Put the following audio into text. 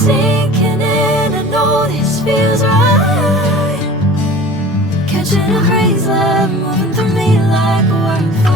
sinking in, I know this feels right. Catching a breeze, love moving through me like a wildfire.